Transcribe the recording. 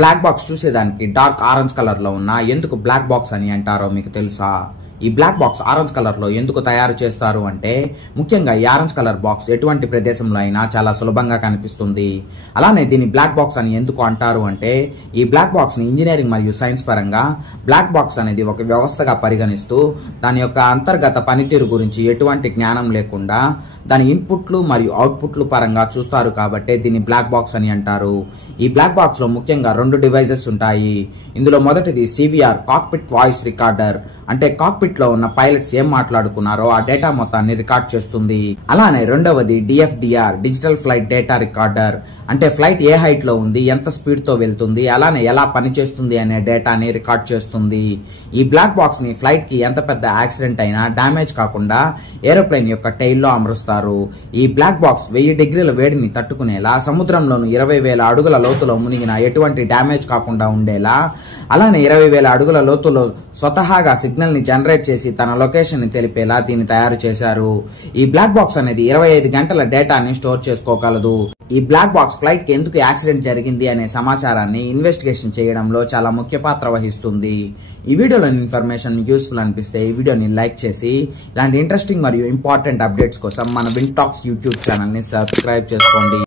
Black box చూసేదానికి dark orange colour లో ఉన్న ఎందుకు బ్లాక్ బాక్స్ అని అంటారో మీకు తెలుసా? ఈ బ్లాక్ బాక్స్ ఆరెంజ్ కలర్ లో ఎందుకు తయారు చేస్తారు అంటే, ముఖ్యంగా ఈ ఆరెంజ్ కలర్ బాక్స్ ఎటువంటి ప్రదేశంలో అయినా చాలా సులభంగా కనిపిస్తుంది. అలానే దీన్ని బ్లాక్ బాక్స్ అని ఎందుకు అంటారు అంటే, ఈ బ్లాక్ బాక్స్ ని ఇంజనీరింగ్ మరియు సైన్స్ పరంగా బ్లాక్ బాక్స్ అనేది ఒక వ్యవస్థగా పరిగణిస్తూ దాని యొక్క అంతర్గత పనితీరు గురించి ఎటువంటి జ్ఞానం లేకుండా దాని ఇన్పుట్లు మరియు అవుట్పుట్లు పరంగా చూస్తారు కాబట్టి దీన్ని బ్లాక్ బాక్స్ అని అంటారు. ఈ బ్లాక్ బాక్స్ లో ముఖ్యంగా 2 డివైజెస్ ఉంటాయి. ఇందులో మొదటిది సివిఆర్ కాక్పిట్ వాయిస్ రికార్డర్, అంటే కాక్పిట్ లో ఉన్న పైలట్స్ ఏం మాట్లాడుకున్నారో ఆ డేటా మొత్తాన్ని రికార్డ్ చేస్తుంది. అలానే రెండవది డిఎఫ్డిఆర్ డిజిటల్ ఫ్లైట్ డేటా రికార్డర్, అంటే ఫ్లైట్ ఏ హైట్ లో ఉంది, ఎంత స్పీడ్ తో వెళ్తుంది, అలానే ఎలా పనిచేస్తుంది అనే డేటాని రికార్డ్ చేస్తుంది. ఈ బ్లాక్ బాక్స్ ని ఫ్లైట్ కి ఎంత పెద్ద యాక్సిడెంట్ అయినా డ్యామేజ్ కాకుండా ఏరోప్లేన్ యొక్క టైల్ లో అమరుస్తారు. ఈ బ్లాక్ బాక్స్ 1000 డిగ్రీల వేడిని తట్టుకునేలా, సముద్రంలోను 20,000 అడుగుల లోతులో మునిగిన ఎటువంటి డ్యామేజ్ కాకుండా ఉండేలా, అలానే 20,000 అడుగుల లోతులో స్వతహాగా సిగ్నల్ ని జనరేట్ చేసి తన లొకేషన్ ని తెలిపేలా దీన్ని తయారు చేశారు. ఈ బ్లాక్ బాక్స్ అనేది 25 గంటల డేటాని స్టోర్ చేసుకోగలదు. ఈ బ్లాక్ బాక్స్ ఫ్లైట్ కి ఎందుకు యాక్సిడెంట్ జరిగింది అనే సమాచారాన్ని ఇన్వెస్టిగేషన్ చేయడంలో చాలా ముఖ్య పాత్ర వహిస్తుంది. ఈ వీడియోలోని ఇన్ఫర్మేషన్ యూస్ఫుల్ అనిపిస్తే ఈ వీడియోని లైక్ చేసి ఇలాంటి ఇంట్రెస్టింగ్ మరియు ఇంపార్టెంట్ అప్డేట్స్ కోసం మన విన్ టాక్స్ యూట్యూబ్ ఛానల్ ని సబ్స్క్రైబ్ చేసుకోండి.